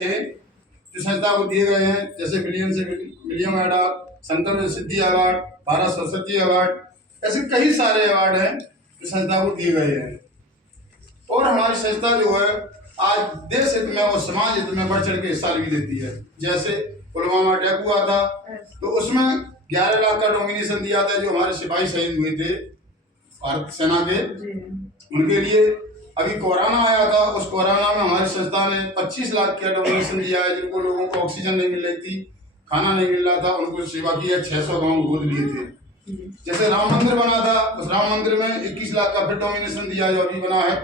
जो संस्था को दिए गए हैं, जैसे मिलियन अवार्ड, संतन सिद्धि अवार्ड, भारत सरस्वती अवार्ड, ऐसे कई सारे अवार्ड हैं जो संस्था को दिए गए हैं। और हमारी संस्था जो है आज देश हित में और समाज हित में बढ़ चढ़ के हिस्सा भी देती है। जैसे पुलवामा अटैक हुआ था तो उसमें 11 लाख का डोमिनेशन दिया था जो हमारे सिपाही शहीद हुए थे भारत सेना के, उनके लिए। अभी कोरोना आया था, उस कोरोना में हमारी संस्था ने 25 लाख का डोनेशन दिया है, जिनको लोगों को ऑक्सीजन नहीं मिल रही थी, खाना नहीं मिल रहा था, उनको सेवा की है। 600 गाँव गोद लिए थे। जैसे राम मंदिर बना था, उस राम मंदिर में 21 लाख का फिर डोमिनेशन दिया जो अभी बना है।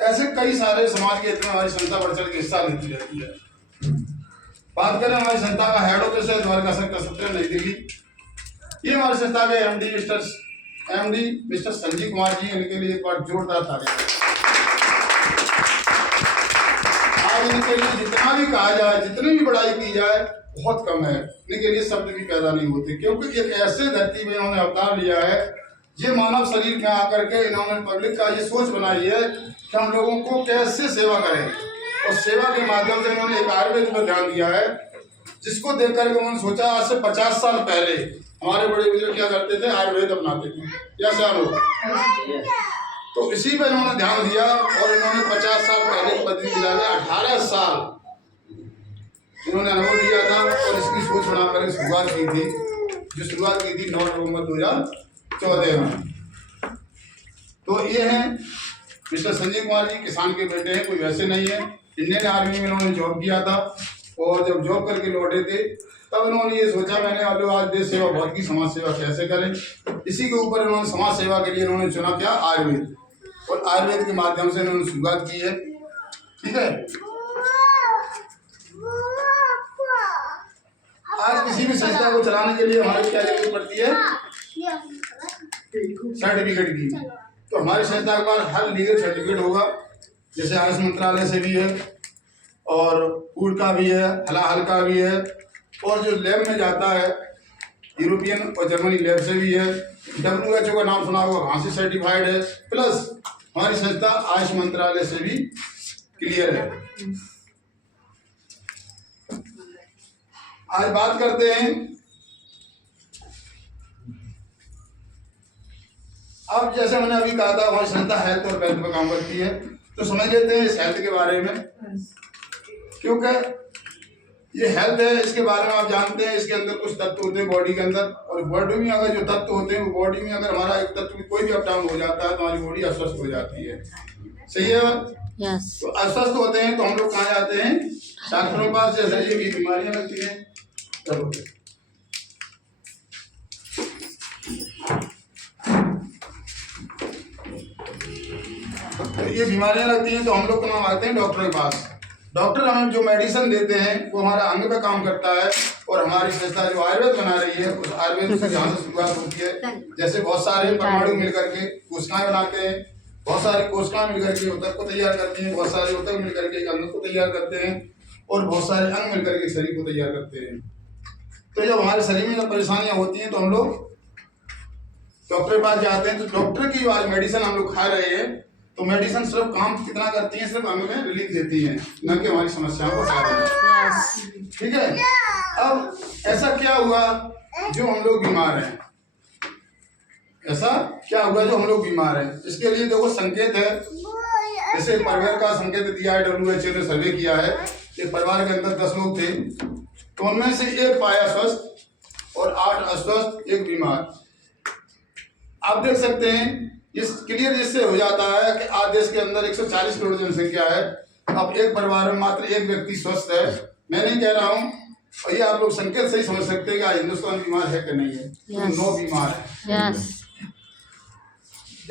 ऐसे कई सारे समाज के हित में हमारी संस्था बढ़ चढ़ के हिस्सा लेती रहती है। बात करें हमारी संस्था का हेड ऑफिस है द्वारका सेक्टर 17 नई दिल्ली। ये हमारी संस्था के एमडी मिस्टर संजीव कुमार जी, इनके लिए एक बार जोरदार तालियां। आज इनके लिए जितना भी कहा जाए, जितनी भी बड़ाई की जाए, बहुत कम है। इनके लिए शब्द भी पैदा नहीं होते, क्योंकि एक ऐसे धरती में इन्होंने अवतार लिया है। ये मानव शरीर में आकर के इन्होंने पब्लिक का ये सोच बनाई है कि हम लोगों को कैसे सेवा करें, और सेवा के माध्यम से इन्होंने एक आयुर्वेद पर ध्यान दिया है, जिसको देख कर उन्होंने सोचा आज से 50 साल पहले हमारे बड़े बुजुर्ग क्या करते थे, आयुर्वेद अपनाते थे, या लोग। तो इसी पर इन्होंने ध्यान दिया और इन्होंने 50 साल पहले बद्री जिला में 18 साल इन्होंने अनुभव लिया था और इसकी सोच बनाकर शुरुआत की थी, जो शुरुआत की थी 9 नवंबर 2014 में। तो ये हैं मिस्टर संजय कुमार जी, किसान के बेटे हैं, कोई वैसे नहीं है। इंडियन आर्मी में इन्होंने जॉब किया था और जब जॉब करके लौटे थे तब इन्होंने ये सोचा मैंने आज देश सेवा बहुत की, समाज सेवा कैसे करें। इसी के ऊपर इन्होंने समाज सेवा के लिए इन्होंने चुना क्या, आयुर्वेद, और आयुर्वेद के माध्यम से इन्होंने शुरुआत की है। ठीक है, आज किसी भी संस्था को चलाने के लिए हमारी क्या जरूरत पड़ती है, सर्टिफिकेट की। तो हमारी संस्था के पास हर लीगल सर्टिफिकेट होगा, जैसे आयुष मंत्रालय से भी है और फूड का भी है, हलाल का भी है, और जो लैब में जाता है यूरोपियन और जर्मनी लैब से भी है। WHO का नाम सुना होगा, वहाँ से सर्टिफाइड है। प्लस हमारी संस्था आयुष मंत्रालय से भी क्लियर है। आज बात करते हैं, अब जैसे मैंने अभी कहा था हमारी संस्था हेल्थ और वेल्थ पर काम करती है, तो समझ लेते हैं इस हेल्थ के बारे में, क्योंकि ये हेल्थ है, इसके बारे में आप जानते हैं। इसके अंदर कुछ तत्व होते हैं बॉडी के अंदर, और बॉडी में अगर जो तत्व होते हैं वो बॉडी में अगर हमारा एक तत्व कोई भी अप डाउन हो जाता है तो हमारी बॉडी अस्वस्थ हो जाती है। सही है? यस। तो अस्वस्थ होते हैं तो हम लोग कहाँ जाते हैं, डॉक्टरों के पास। जैसे ये बीमारियां लगती हैं, चलो तो ये बीमारियां लगती हैं तो हम लोग कहाँ आते हैं, डॉक्टर के पास। डॉक्टर हमें जो मेडिसिन देते हैं वो हमारा अंग पे काम करता है, और हमारी संस्था जो आयुर्वेद बना रही है उस आयुर्वेद से जहाँ से शुरुआत होती है। जैसे बहुत सारे परमाणु मिलकर के कोशिकाएं बनाते हैं, बहुत सारी कोशिकाएं मिलकर के ऊतक को तैयार करती हैं, बहुत सारे ऊतक मिलकर के एक अंग को तैयार करते हैं, और बहुत सारे अंग मिलकर के शरीर को तैयार करते हैं। तो जब हमारे शरीर में जब परेशानियां होती हैं तो हम लोग डॉक्टर के पास जाते हैं। तो डॉक्टर की जो आज मेडिसिन हम लोग खा रहे हैं, तो मेडिसिन सिर्फ काम कितना करती है, सिर्फ अंग में रिलीफ देती है, न कि हमारी समस्याओं को हटा देती है। ठीक है, अब ऐसा क्या हुआ जो हम लोग बीमार हैं, ऐसा क्या हुआ जो हम लोग बीमार हैं? इसके लिए देखो संकेत है, जैसे परिवार का संकेत दिया है, WHO ने सर्वे किया है कि परिवार के अंदर 10 लोग थे, तो उनमें से 1 पाया स्वस्थ और 8 अस्वस्थ, 1 बीमार। आप देख सकते हैं इस क्लियर जिससे हो जाता है कि आज देश के अंदर 140 करोड़ जनसंख्या है, अब एक परिवार में मात्र 1 व्यक्ति स्वस्थ है। मैं नहीं कह रहा हूँ, और ये आप लोग संकेत से ही समझ सकते हैं कि आज हिंदुस्तान बीमार है कि नहीं है। yes. 9 बीमार है। yes.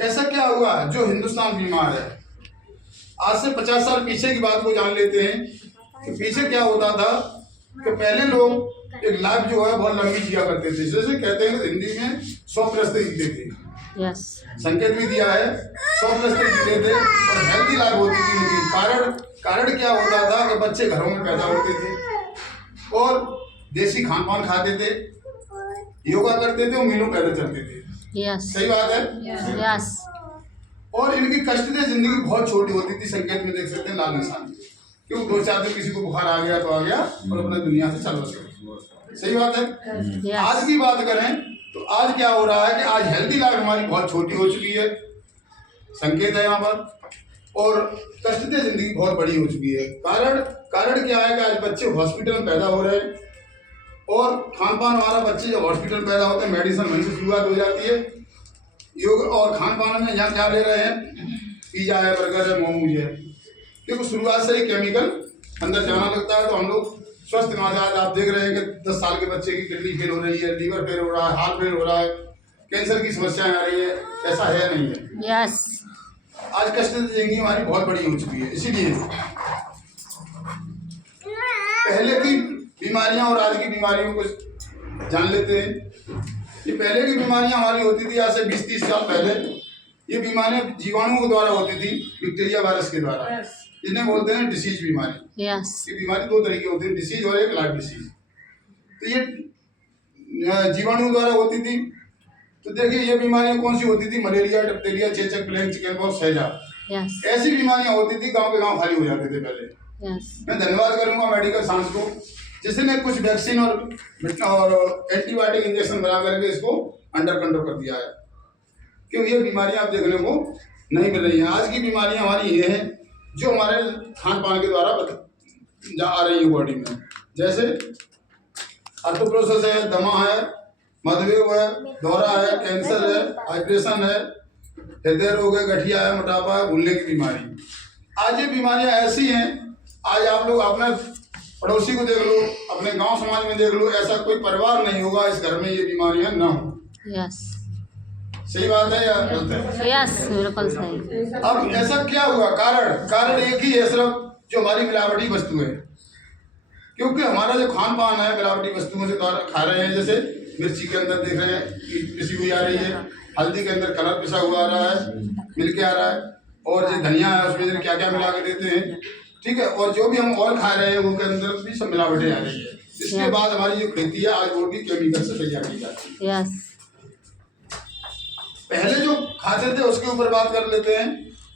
ऐसा क्या हुआ जो हिंदुस्तान बीमार है? आज से 50 साल पीछे की बात को जान लेते हैं कि पीछे क्या होता था कि पहले लोग एक लाइफ जो है बहुत लंबी जिया करते थे, जैसे कहते हैं हिंदी में 100+ जीते थे। yes. संकेत भी दिया है, 100+ जीते थे और हेल्थी लाइफ होती थी उनकी। कारण क्या होता था कि बच्चे घरों में पैदा होते थे और देसी खान पान खाते थे, योगा करते थे और मीलों पैदल चलते थे। yes. सही बात है? yes. और इनकी कष्टदेह जिंदगी बहुत छोटी होती थी। संकेत में देख सकते हैं लाल निशान। क्यों 2-4 दिन किसी को बुखार आ गया तो आ गया और अपने दुनिया से चल बसे। सही बात है। आज की बात करें तो आज क्या हो रहा है कि आज हेल्दी लाइफ हमारी बहुत छोटी हो चुकी है, संकेत है यहाँ पर, और कष्टदेय जिंदगी बहुत बड़ी हो चुकी है। कारण क्या है कि आज बच्चे हॉस्पिटल में पैदा हो रहे हैं और खान पान हमारा, बच्चे जब हॉस्पिटल पैदा होते हैं मेडिसिन वहीं से शुरुआत हो जाती है। योग और खान पान में यहाँ क्या ले रहे हैं, पिज्जा है, बर्गर है, मोमोज है, क्योंकि शुरुआत से ही केमिकल अंदर जाना लगता है। तो हम लोग स्वस्थ ना, आज आप देख रहे हैं कि 10 साल के बच्चे की किडनी फेल हो रही है, लीवर फेल हो रहा है, हार्ट फेल हो रहा है, कैंसर की समस्याएं आ रही है। ऐसा है नहीं है। यस, आज कष्ट जिंदगी हमारी बहुत बड़ी हो चुकी है। इसीलिए पहले की बीमारियां और आज की बीमारियों को जान लेते हैं। ये पहले की बीमारियां हमारी होती थी आज से 20-30 साल पहले। ये बीमारियां जीवाणुओं के द्वारा होती थी, बैक्टीरिया वायरस के द्वारा। इन्हें बोलते हैं डिसीज बीमारी। ये बीमारी 2 तरह की होती है, डिसीज और एक लाइफ डिसीज। तो ये जीवाणु द्वारा होती थी। तो देखिए ये बीमारियां कौन सी होती थी, मलेरिया, डिप्थीरिया, चेचक, प्लेग, चिकन पॉक्स, हैजा, ऐसी बीमारियां होती थी। गांव के गांव खाली हो जाते थे पहले। मैं धन्यवाद करूंगा मेडिकल साइंस को, जिसने कुछ वैक्सीन और एंटीबायोटिक इंजेक्शन बना करके इसको अंडर कंट्रोल कर दिया है। क्यों ये बीमारियां आप देखने को नहीं मिल रही हैं। आज की बीमारियां हमारी ये हैं जो हमारे खान पान के द्वारा आ रही है बॉडी में, जैसे आर्थ्रोप्रोसिस है, दमा है, मधुमेह है, दौरा है, कैंसर है, हाइपरेशन है, हृदय रोग है, गठिया है, मोटापा है, भूलने की बीमारी। आज ये बीमारियां ऐसी हैं, आज आप लोग अपने पड़ोसी को देख लो, अपने गांव समाज में देख लो, ऐसा कोई परिवार नहीं होगा इस घर में ये बीमारियां ना हो। यस, सही बात है या गलत है? यस, बिल्कुल सही। अब ऐसा क्या हुआ, कारण एक ही है सिर्फ, जो हमारी मिलावटी वस्तु है। क्योंकि हमारा जो खान पान है मिलावटी वस्तुओं से खा रहे हैं। जैसे मिर्ची के अंदर देख रहे हैं पिसी हुई आ रही है, हल्दी के अंदर कलर पिसा हुआ आ रहा है, मिलके आ रहा है, और जो धनिया है उसमें क्या क्या मिला के देते हैं, ठीक है। और जो भी हम ऑयल खा रहे हैं उनके अंदर भी सब मिलावटें आ रही है। इसके बाद हमारी जो खेती है आज वो भी केमिकल से तैयार की जाती है। पहले जो खाते थे उसके ऊपर बात कर लेते हैं।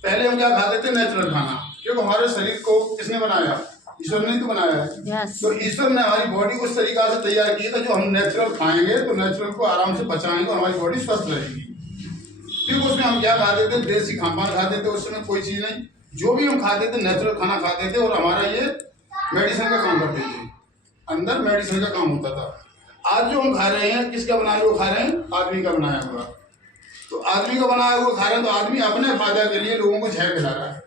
पहले हम क्या खाते थे, नेचुरल खाना, क्योंकि हमारे शरीर को किसने बनाया, ईश्वर ने तो बनाया है। तो ईश्वर ने हमारी बॉडी को उस तरीका से तैयार की है, जो हम नेचुरल खाएंगे तो नेचुरल को आराम से पचाएंगे और हमारी बॉडी स्वस्थ रहेगी। क्योंकि उसमें हम क्या खाते थे, देसी खान पान खाते थे, उसमें कोई चीज़ नहीं, जो भी हम खाते थे नेचुरल खाना खाते थे, और हमारा ये मेडिसिन का काम करते थे, अंदर मेडिसिन का काम होता था। आज जो हम खा रहे हैं किसका बनाया हुआ खा रहे हैं, आदमी का बनाया हुआ। तो आदमी का बनाया हुआ खा रहे हैं तो आदमी अपने फायदा के लिए लोगों को जहर खिला रहा है,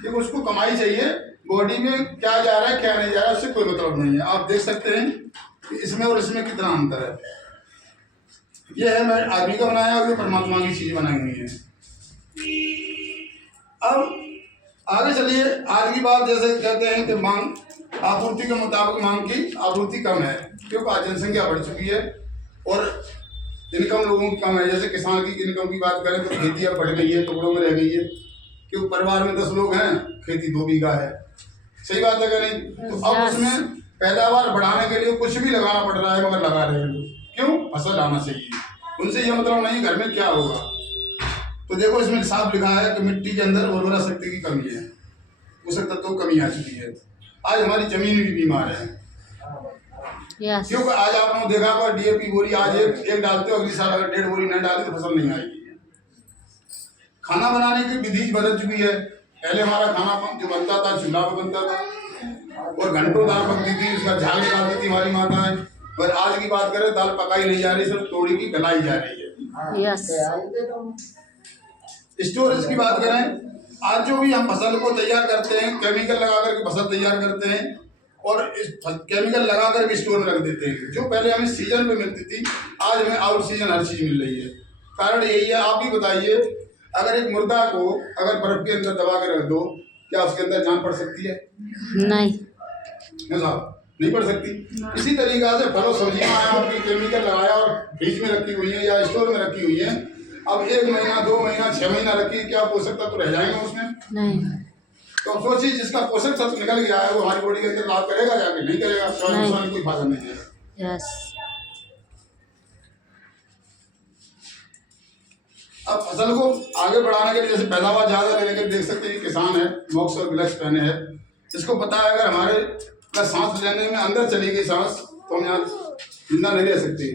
क्योंकि उसको कमाई चाहिए। बॉडी में क्या जा रहा है क्या नहीं जा रहा है उससे कोई मतलब नहीं है। आप देख सकते हैं कि इसमें और इसमें कितना अंतर है। यह है आदमी का बनाया हुआ, परमात्मा की चीज बनाई हुई है। अब आगे चलिए, आज की बात जैसे कहते हैं कि मांग आपूर्ति के मुताबिक मांग की आपूर्ति कम है, क्योंकि आज जनसंख्या बढ़ चुकी है और इनकम लोगों की कम है। जैसे किसान की इनकम की बात करें तो खेती अब बढ़ गई है, टुकड़ों में रह गई है, क्योंकि परिवार में 10 लोग हैं, खेती 2 बीघा है। सही बात है कि नहीं? तो अब उसमें पैदावार बढ़ाने के लिए कुछ भी लगाना पड़ रहा है, मगर लगा रहे हैं लोग। क्यों? फसल आना चाहिए। उनसे ये मतलब नहीं घर में क्या होगा। तो देखो इसमें साफ लिखा है कि मिट्टी के अंदर उर्वरा शक्ति की कमी है, पोषक तत्वों की कमी आ चुकी है। आज हमारी जमीन भी बीमार है। क्योंकि आज आपने देखा होगा डीएपी बोरी आज एक डालते हो, अगली साल अगर 1.5 बोरी नहीं डाली तो फसल नहीं आएगी। खाना बनाने की विधि बदल चुकी है। पहले हमारा खाना जो बनता था चूल्हा पर बनता था और घंटों दाल पकती थी, उसका झाग निकालती थी हमारी माताएं। पर आज की बात करें दाल पकाई नहीं जा रही, सिर्फ तोड़ी की गलाई जा रही है। स्टोरेज की बात करें, आज जो भी हम फसल को तैयार करते हैं केमिकल लगा करके फसल तैयार करते हैं और इस केमिकल लगा करके स्टोर में रख देते हैं। जो पहले हमें सीजन पे मिलती थी आज हमें आउट सीजन हर चीज मिल रही है। कारण यही है। आप भी बताइए, अगर एक मुर्दा को अगर बर्फ के अंदर दबा के रख दो, क्या उसके अंदर जान पड़ सकती है? नहीं साहब, नहीं पड़ सकती। इसी तरीका से फलों सब्जियां आया उनकी केमिकल लगाया और फ्रिज में रखी हुई है या स्टोर में रखी हुई है। अब 1 महीना 2 महीना 6 महीना रखी, क्या पोषक तत्व रह जाएंगे उसमें? नहीं। तो अब सोचिए, जिसका पोषक तत्व निकल गया है वो हमारी बॉडी के अंदर लाभ करेगा जाके? नहीं करेगा। नहीं। कोई फायदा नहीं है। यस। अब फसल को आगे बढ़ाने के लिए जैसे पैदावार ज्यादा लेने के देख सकते हैं किसान है, मॉक्स और ग्लव्स पहने हैं, इसको पता है अगर हमारे का सांस लेने में अंदर चली गई सांस तो हम यहाँ जिंदा नहीं रह सकते।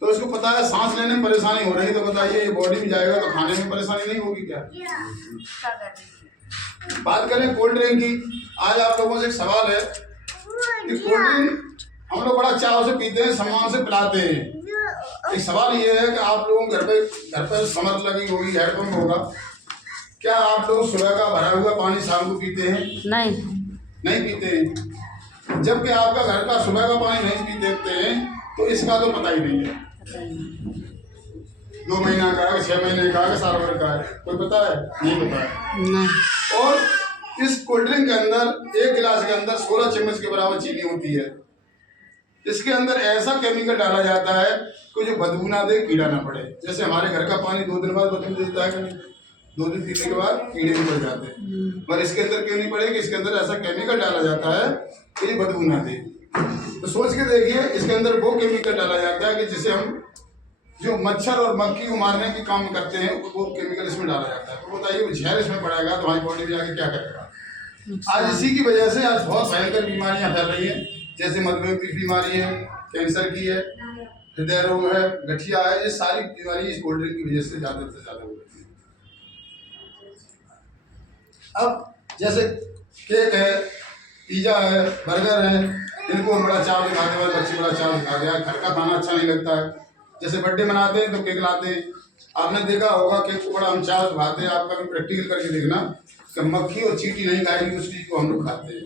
तो इसको पता है सांस लेने में परेशानी हो रही, तो बताइए ये बॉडी में जाएगा तो खाने में परेशानी नहीं होगी क्या? बात करें कोल्ड ड्रिंक की, आज आप लोगों से एक सवाल है कि कोल्ड ड्रिंक हम लोग बड़ा चाव से पीते हैं, सम्मान से पिलाते हैं। एक सवाल ये है कि आप लोगों घर पे समझ लगी होगी, हेडपंप होगा, क्या आप लोग सुबह का भरा हुआ पानी शाम को पीते हैं? नहीं पीते हैं। जबकि आपका घर का सुबह का पानी नहीं पीते हैं तो इसका तो पता ही नहीं है 2 महीना का है, 6 महीने का है, साल भर का है, कोई पता है? नहीं पता है। और इस कोल्ड ड्रिंक के अंदर 1 गिलास के अंदर 16 चम्मच के बराबर चीनी होती है। इसके अंदर ऐसा केमिकल डाला जाता है कि जो बदबू ना दे, कीड़ा ना पड़े। जैसे हमारे घर का पानी 2 दिन बाद बदबू देता है कि नहीं, 2 दिन पीने के बाद कीड़े भी पड़ जाते हैं, पर इसके अंदर क्यों नहीं पड़ेगा? इसके अंदर ऐसा केमिकल डाला जाता है कि ये बदबू ना दे। तो सोच के देखिए, इसके अंदर वो केमिकल डाला जाता है कि जिसे हम जो मच्छर और मक्खी को मारने के काम करते हैं वो केमिकल इसमें डाला जाता है। तो बताइए वो जहर इसमें पड़ेगा तो हमारी बॉडी में जाके क्या करेगा? आज इसी की वजह से आज बहुत भयंकर बीमारियां फैल रही हैं, जैसे मधुमेह की बीमारी है, कैंसर की है, हृदय रोग है, गठिया है। ये सारी बीमारी इस कोल्ड ड्रिंक की वजह से ज़्यादा से ज़्यादा हो रही है। अब जैसे केक है, पिज़्ज़ा है, बर्गर है, इनको बड़ा चाव दिखाने वाले बच्चे बड़ा चाव दिखाते हैं। घर का खाना अच्छा नहीं लगता है। जैसे बर्थडे मनाते हैं तो केक लाते हैं, आपने देखा होगा केक को बड़ा हम चाव दिखाते हैं। आप कभी प्रैक्टिकल करके देखना कि मक्खी और चींटी नहीं खाएगी उस चीज़ को हम लोग खाते हैं।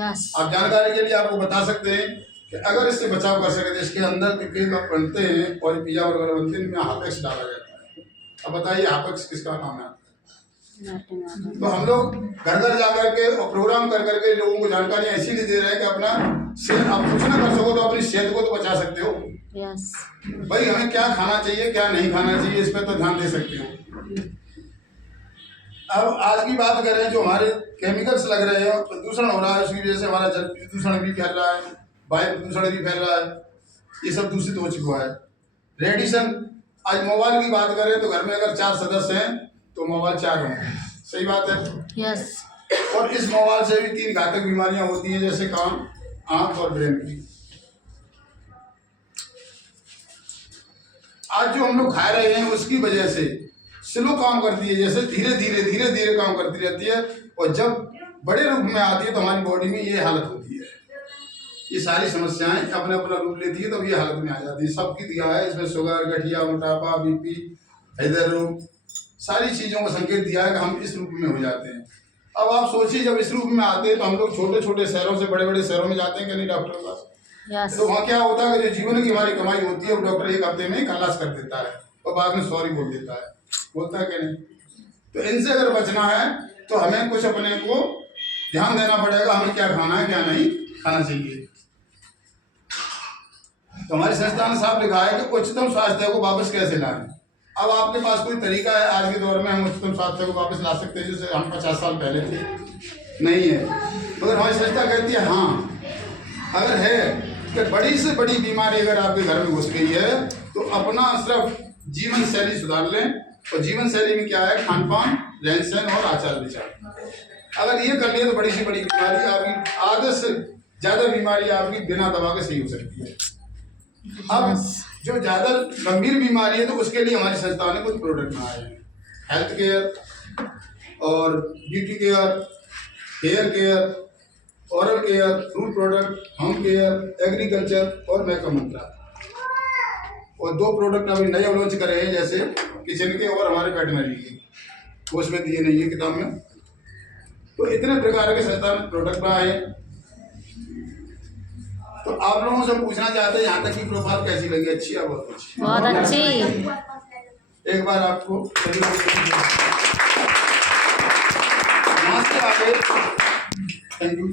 आप जानकारी के लिए आपको बता सकते हैं कि अगर इससे बचाव कर सके तो इसके अंदर जो केक बनते हैं और पिज़्ज़ा वगैरह बनते हैं, इनमें हापेक्स डाला जाता है। अब बताइए हापेक्स किसका नाम है? तो हम लोग घर घर जाकर के और प्रोग्राम कर करके लोगों को जानकारी ऐसी दे रहे हैं कि अपना सेहत आप कुछ ना कर सको तो अपनी सेहत को तो बचा सकते हो। भाई हमें क्या खाना चाहिए क्या नहीं खाना चाहिए इस पर तो ध्यान दे सकते हो। अब आज की बात करें, जो हमारे केमिकल्स लग रहे हैं, प्रदूषण हो रहा है, उसकी वजह से हमारा जल प्रदूषण भी फैल रहा है, वायु प्रदूषण भी फैल रहा है, ये सब दूषित हो चुका है। रेडिएशन, आज मोबाइल की बात करें तो घर में अगर 4 सदस्य हैं तो मोबाइल 4 होंगे, सही बात है? और इस मोबाइल से भी 3 घातक बीमारियां होती हैं, जैसे कान, आंख और ब्रेन की। आज जो हम लोग खा रहे हैं उसकी वजह से स्लो काम करती है, जैसे धीरे धीरे काम करती रहती है, और जब बड़े रूप में आती है तो हमारी बॉडी में ये हालत होती है। ये सारी समस्याएं अपने अपना रूप लेती है तब ये हालत में आ जाती है। सबकी दिया है इसमें, शुगर, गठिया, मोटापा, बीपी, हृदय रोग, सारी चीज़ों का संकेत दिया है कि हम इस रूप में हो जाते हैं। अब आप सोचिए, जब इस रूप में आते हैं तो हम लोग छोटे छोटे शहरों से बड़े बड़े शहरों में जाते हैं कि नहीं डॉक्टर के पास? तो वहाँ क्या होता है कि जो जीवन की हमारी कमाई होती है वो डॉक्टर 1 हफ्ते में खलास कर देता है और बाद में सॉरी बोल देता है, बोलता है कि नहीं? तो इनसे अगर बचना है तो हमें कुछ अपने को ध्यान देना पड़ेगा, हमें क्या खाना है क्या नहीं खाना चाहिए। तो हमारी संस्था ने साफ लिखा है कि उच्चतम स्वास्थ्य को वापस कैसे लाएं। अब आपके पास कोई तरीका है आज के दौर में हम उच्चतम स्वास्थ्य को वापस ला सकते हैं जैसे हम 50 साल पहले थे? नहीं है। मगर हमारी संस्था कहती है हाँ, अगर है कि बड़ी से बड़ी बीमारी अगर आपके घर में घुस गई है तो अपना सिर्फ जीवन शैली सुधार लें। और जीवन शैली में क्या है? खान पान, रहन सहन और आचार विचार। अगर ये कर लिया तो बड़ी से बड़ी बीमारी आपकी, आधे से ज़्यादा बीमारी आपकी बिना दवा के सही हो सकती है। अब जो ज़्यादा गंभीर बीमारी है तो उसके लिए हमारी संस्था ने कुछ प्रोडक्ट बनाए हैं, हेल्थ केयर और beauty care, hair care, oral care, food product, home care, agriculture और मेकअप मंत्रा। और 2 प्रोडक्ट अभी नए लॉन्च करे हैं, जैसे किचन के और हमारे वेटनरी के, वो उसमें दिए नहीं है किताब में। तो इतने प्रकार के संस्था ने प्रोडक्ट बनाए हैं। तो आप लोगों से पूछना चाहते हैं यहाँ तक की प्रोफाइल कैसी लगी? अच्छी है? बहुत अच्छी, बहुत अच्छी। एक बार आपको यहाँ से आगे, थैंक यू।